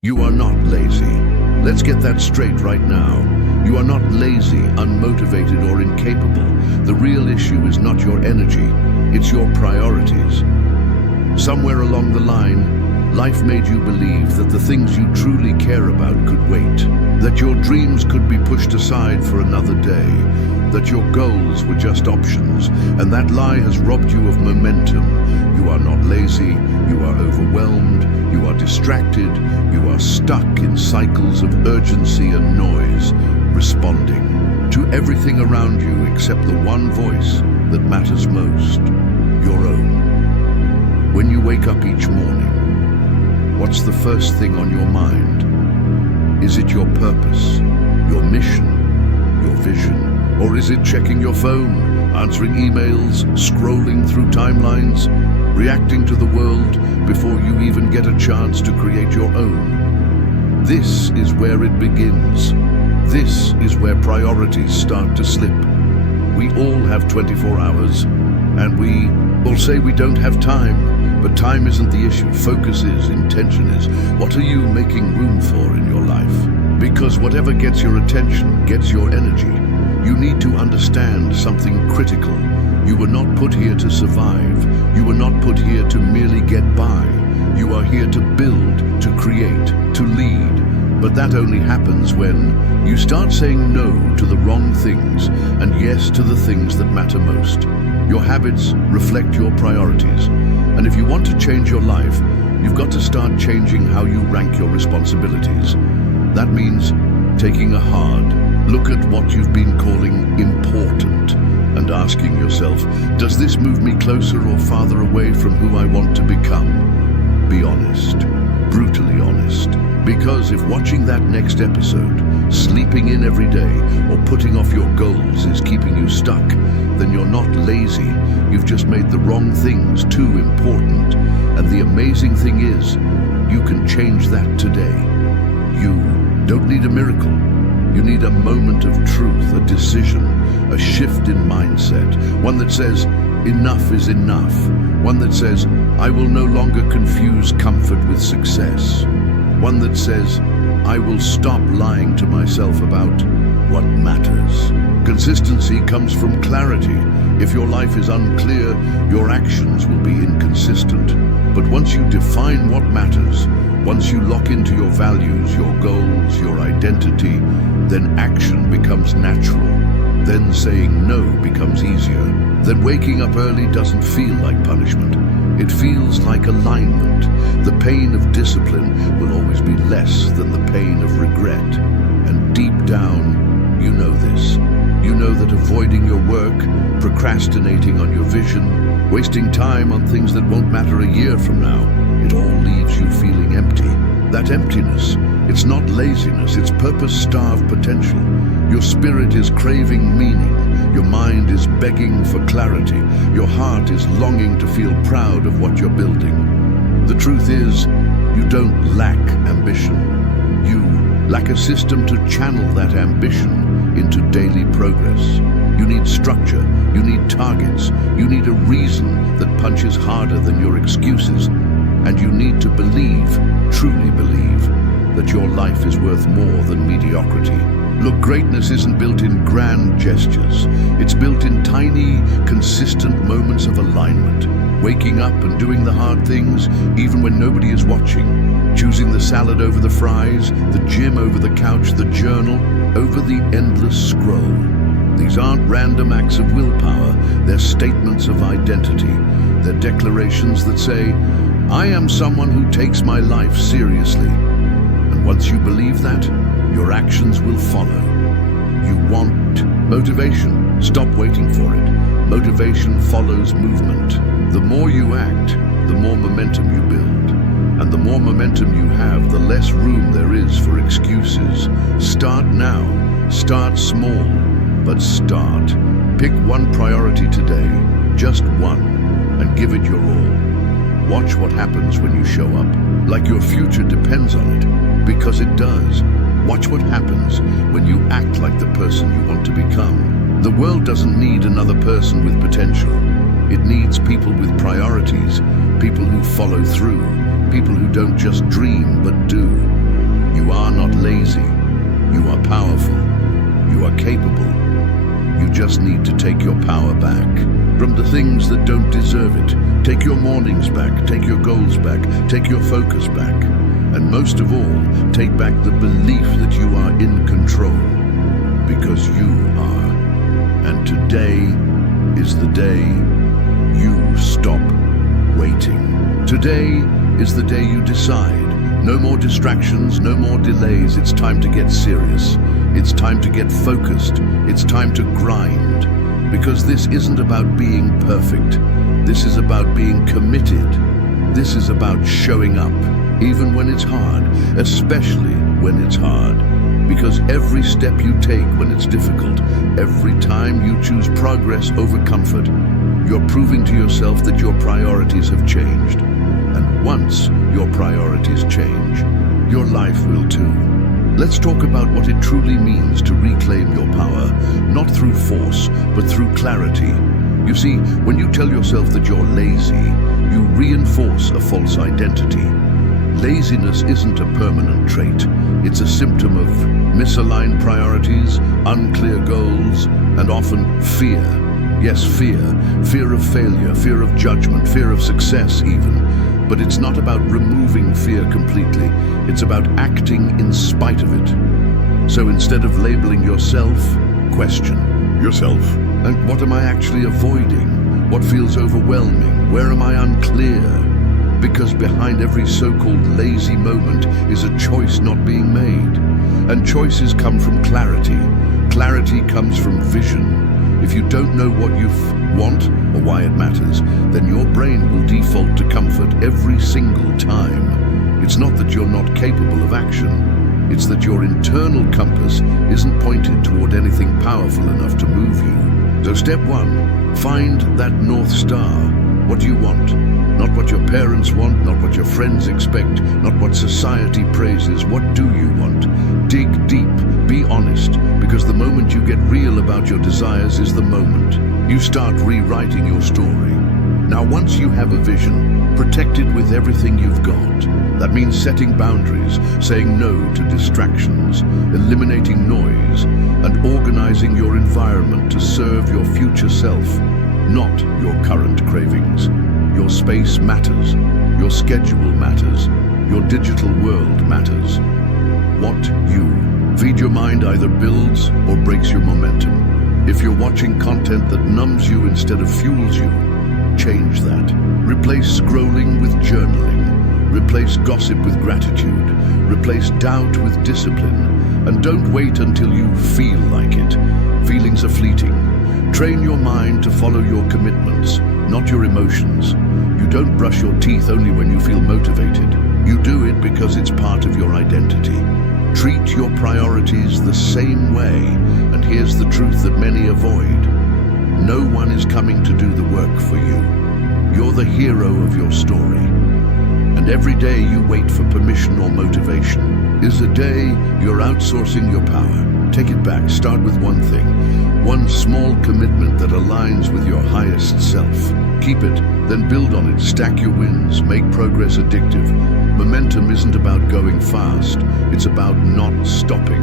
You are not lazy. Let's get that straight right now. You are not lazy, unmotivated, or incapable. The real issue is not your energy, it's your priorities. Somewhere along the line, life made you believe that the things you truly care about could wait, that your dreams could be pushed aside for another day, that your goals were just options, and that lie has robbed you of momentum. You are not lazy, you are overwhelmed, you are distracted, you are stuck in cycles of urgency and noise, responding to everything around you except the one voice that matters most, your own. When you wake up each morning, what's the first thing on your mind? Is it your purpose, your mission, your vision? Or is it checking your phone, answering emails, scrolling through timelines, reacting to the world before you even get a chance to create your own? This is where it begins. This is where priorities start to slip. We all have 24 hours, and we all say we don't have time. But time isn't the issue. Focus is, intention is. What are you making room for in your life? Because whatever gets your attention gets your energy. You need to understand something critical. You were not put here to survive. You were not put here to merely get by. You are here to build, to create, to lead. But that only happens when you start saying no to the wrong things and yes to the things that matter most. Your habits reflect your priorities. And if you want to change your life, you've got to start changing how you rank your responsibilities. That means taking a hard look at what you've been calling important and asking yourself, does this move me closer or farther away from who I want to become? Be honest, brutally honest. Because if watching that next episode, sleeping in every day, or putting off your goals is keeping you stuck, then you're not lazy. You've just made the wrong things too important. And the amazing thing is, you can change that today. You don't need a miracle. You need a moment of truth, a decision, a shift in mindset, one that says, enough is enough, one that says, I will no longer confuse comfort with success, one that says, I will stop lying to myself about what matters. Consistency comes from clarity. If your life is unclear, your actions will be inconsistent. But once you define what matters, once you lock into your values, your goals, your identity, then action becomes natural. Then saying no becomes easier. Then waking up early doesn't feel like punishment. It feels like alignment. The pain of discipline will always be less than the pain of regret. And deep down, you know this. You know that avoiding your work, procrastinating on your vision, wasting time on things that won't matter a year from now, it all leaves you feeling empty. That emptiness, it's not laziness, it's purpose-starved potential. Your spirit is craving meaning. Your mind is begging for clarity. Your heart is longing to feel proud of what you're building. The truth is, you don't lack ambition. You lack a system to channel that ambition into daily progress. You need structure, you need targets, you need a reason that punches harder than your excuses. And you need to believe, truly believe, that your life is worth more than mediocrity. Look, greatness isn't built in grand gestures. It's built in tiny, consistent moments of alignment. Waking up and doing the hard things, even when nobody is watching. Choosing the salad over the fries, the gym over the couch, the journal over the endless scroll. These aren't random acts of willpower. They're statements of identity. They're declarations that say, I am someone who takes my life seriously. And once you believe that, your actions will follow. You want motivation. Stop waiting for it. Motivation follows movement. The more you act, the more momentum you build. And the more momentum you have, the less room there is for excuses. Start now. Start small, but start. Pick one priority today, just one, and give it your all. Watch what happens when you show up, like your future depends on it, because it does. Watch what happens when you act like the person you want to become. The world doesn't need another person with potential. It needs people with priorities, people who follow through, people who don't just dream but do. powerful. You are capable. You just need to take your power back from the things that don't deserve it. Take your mornings back, take your goals back, take your focus back. And most of all, take back the belief that you are in control. Because you are. And today is the day you stop waiting. Today is the day you decide. No more distractions, no more delays. It's time to get serious. It's time to get focused. It's time to grind. Because this isn't about being perfect. This is about being committed. This is about showing up, even when it's hard, especially when it's hard. Because every step you take when it's difficult, every time you choose progress over comfort, you're proving to yourself that your priorities have changed. And once your priorities change, your life will too. Let's talk about what it truly means to reclaim your power, not through force, but through clarity. You see, when you tell yourself that you're lazy, you reinforce a false identity. Laziness isn't a permanent trait. It's a symptom of misaligned priorities, unclear goals, and often fear. Yes, fear. Fear of failure, fear of judgment, fear of success even. But it's not about removing fear completely. It's about acting in spite of it. So instead of labeling yourself, question yourself. And what am I actually avoiding? What feels overwhelming? Where am I unclear? Because behind every so-called lazy moment is a choice not being made. And choices come from clarity. Clarity comes from vision. If you don't know what you want or why it matters, then your brain will default to comfort every single time. It's not that you're not capable of action. It's that your internal compass isn't pointed toward anything powerful enough to move you. So step one, find that North Star. What do you want? Not what your parents want, not what your friends expect, not what society praises. What do you want? Dig deep, be honest, because the moment you get real about your desires is the moment you start rewriting your story. Now, once you have a vision, protect it with everything you've got. That means setting boundaries, saying no to distractions, eliminating noise, and organizing your environment to serve your future self, not your current cravings. Your space matters, your schedule matters, your digital world matters. What you feed your mind either builds or breaks your momentum. If you're watching content that numbs you instead of fuels you, change that. Replace scrolling with journaling. Replace gossip with gratitude. Replace doubt with discipline. And don't wait until you feel like it. Feelings are fleeting. Train your mind to follow your commitments, not your emotions. You don't brush your teeth only when you feel motivated. You do it because it's part of your identity. Treat your priorities the same way, and here's the truth that many avoid. No one is coming to do the work for you. You're the hero of your story. And every day you wait for permission or motivation is a day you're outsourcing your power. Take it back. Start with one thing. One small commitment that aligns with your highest self. Keep it, then build on it. Stack your wins. Make progress addictive. Momentum isn't about going fast. It's about not stopping.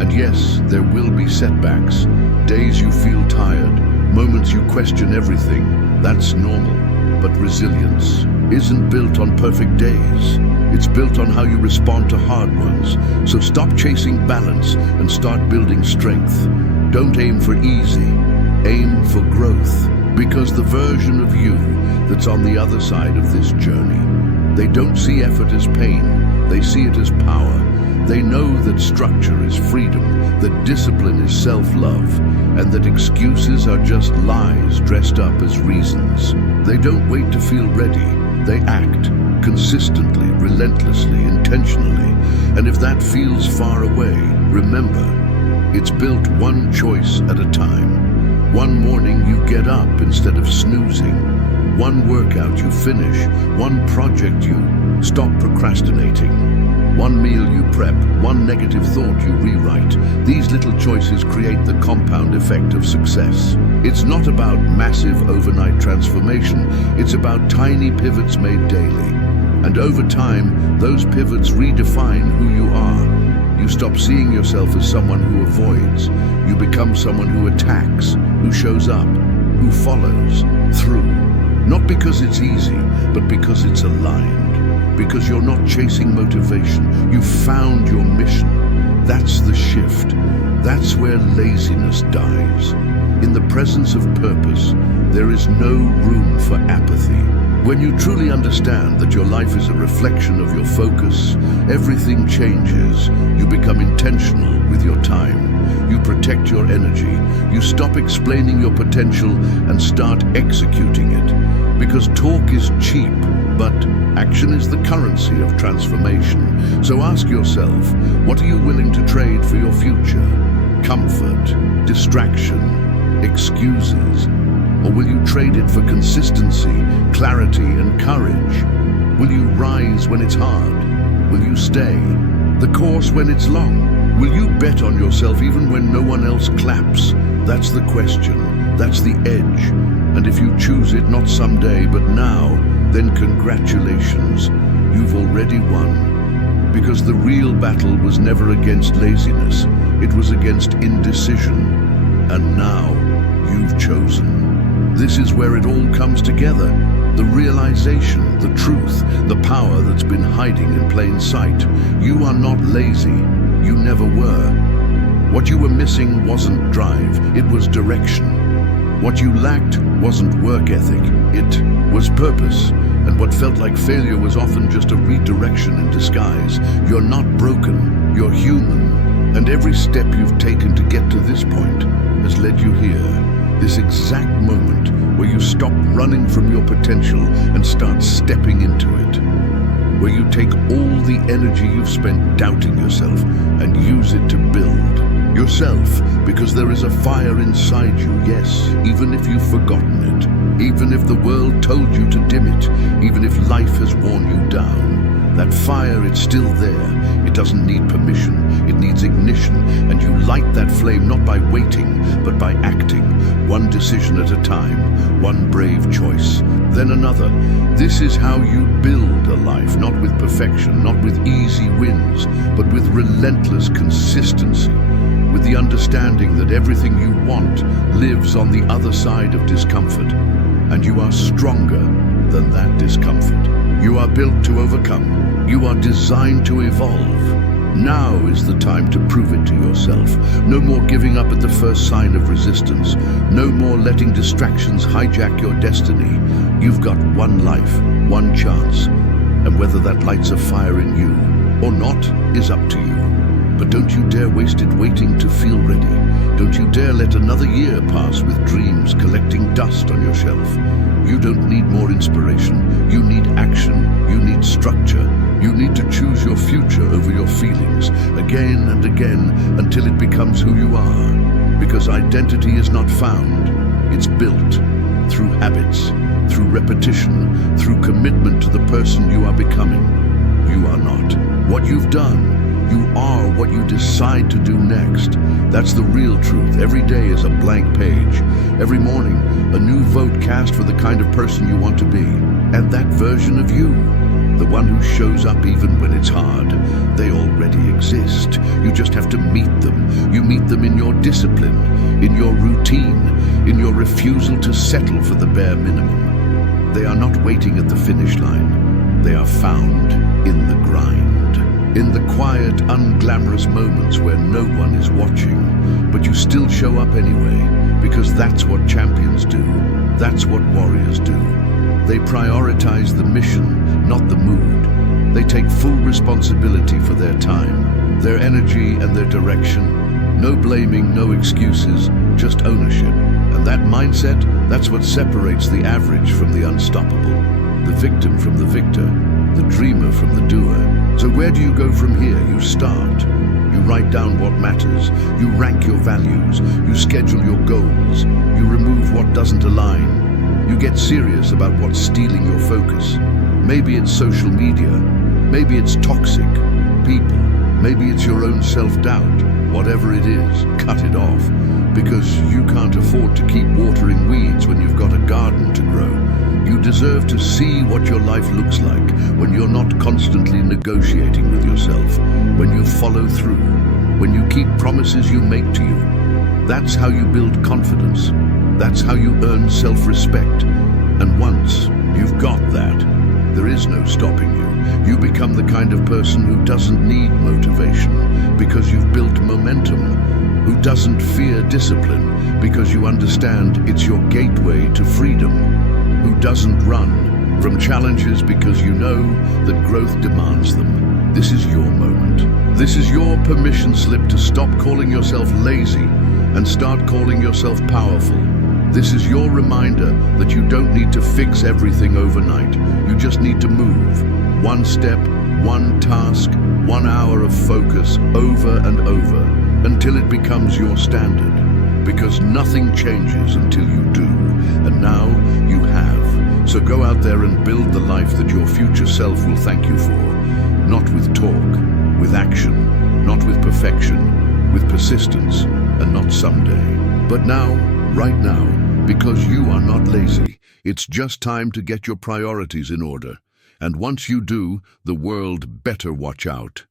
And yes, there will be setbacks. Days you feel tired. Moments you question everything. That's normal. But resilience isn't built on perfect days. It's built on how you respond to hard ones. So stop chasing balance and start building strength. Don't aim for easy. Aim for growth. Because the version of you that's on the other side of this journey, they don't see effort as pain. They see it as power. They know that structure is freedom, that discipline is self-love, and that excuses are just lies dressed up as reasons. They don't wait to feel ready. They act consistently, relentlessly, intentionally. And if that feels far away, remember, it's built one choice at a time. One morning you get up instead of snoozing. One workout you finish. One project you stop procrastinating. One meal you prep, one negative thought you rewrite. These little choices create the compound effect of success. It's not about massive overnight transformation. It's about tiny pivots made daily. And over time, those pivots redefine who you are. You start stop seeing yourself as someone who avoids. You become someone who attacks, who shows up, who follows through. Not because it's easy, but because it's aligned. Because you're not chasing motivation. You've found your mission. That's the shift. That's where laziness dies. In the presence of purpose, there is no room for apathy. When you truly understand that your life is a reflection of your focus, everything changes. You become intentional with your time. You protect your energy. You stop explaining your potential and start executing it. Because talk is cheap, but action is the currency of transformation. So ask yourself, what are you willing to trade for your future? Comfort, distraction, excuses? Or will you trade it for consistency, clarity, and courage? Will you rise when it's hard? Will you stay the course when it's long? Will you bet on yourself even when no one else claps? That's the question. That's the edge. And if you choose it not someday, but now, then congratulations. You've already won. Because the real battle was never against laziness. It was against indecision. And now, you've chosen. This is where it all comes together. The realization, the truth, the power that's been hiding in plain sight. You are not lazy. You never were. What you were missing wasn't drive, it was direction. What you lacked wasn't work ethic, it was purpose. And what felt like failure was often just a redirection in disguise. You're not broken, you're human. And every step you've taken to get to this point has led you here. This exact moment where you stop running from your potential and start stepping into it. Where you take all the energy you've spent doubting yourself and use it to build yourself, because there is a fire inside you, yes, even if you've forgotten it, even if the world told you to dim it, even if life has worn you down. That fire, it's still there. It doesn't need permission. It needs ignition. And you light that flame not by waiting, but by acting. One decision at a time. One brave choice. Then another. This is how you build a life. Not with perfection, not with easy wins, but with relentless consistency. With the understanding that everything you want lives on the other side of discomfort. And you are stronger than that discomfort. You are built to overcome. You are designed to evolve. Now is the time to prove it to yourself. No more giving up at the first sign of resistance. No more letting distractions hijack your destiny. You've got one life, one chance. And whether that lights a fire in you or not is up to you. But don't you dare waste it waiting to feel ready. Don't you dare let another year pass with dreams collecting dust on your shelf. You don't need more inspiration. You need action. You need structure. You need to choose your future over your feelings, again and again, until it becomes who you are. Because identity is not found. It's built through habits, through repetition, through commitment to the person you are becoming. You are not what you've done. You are what you decide to do next. That's the real truth. Every day is a blank page. Every morning, a new vote cast for the kind of person you want to be. And that version of you, the one who shows up even when it's hard, they already exist. You just have to meet them. You meet them in your discipline, in your routine, in your refusal to settle for the bare minimum. They are not waiting at the finish line. They are found in the grind. In the quiet, unglamorous moments where no one is watching, but you still show up anyway, because that's what champions do. That's what warriors do. They prioritize the mission, not the mood. They take full responsibility for their time, their energy and their direction. No blaming, no excuses, just ownership. And that mindset, that's what separates the average from the unstoppable, the victim from the victor, the dreamer from the doer. So where do you go from here? You start. You write down what matters. You rank your values. You schedule your goals. You remove what doesn't align. You get serious about what's stealing your focus. Maybe it's social media. Maybe it's toxic people. Maybe it's your own self-doubt. Whatever it is, cut it off. Because you can't afford to keep watering weeds when you've got a garden to grow. You deserve to see what your life looks like when you're not constantly negotiating with yourself, when you follow through, when you keep promises you make to you. That's how you build confidence. That's how you earn self-respect. And once you've got that, there is no stopping you. You become the kind of person who doesn't need motivation because you've built momentum, who doesn't fear discipline because you understand it's your gateway to freedom, who doesn't run from challenges because you know that growth demands them. This is your moment. This is your permission slip to stop calling yourself lazy and start calling yourself powerful. This is your reminder that you don't need to fix everything overnight. You just need to move. One step, one task, 1 hour of focus over and over until it becomes your standard. Because nothing changes until you do. And now you have. So go out there and build the life that your future self will thank you for. Not with talk, with action, not with perfection, with persistence, and not someday. But now, right now, because you are not lazy, it's just time to get your priorities in order. And once you do, the world better watch out.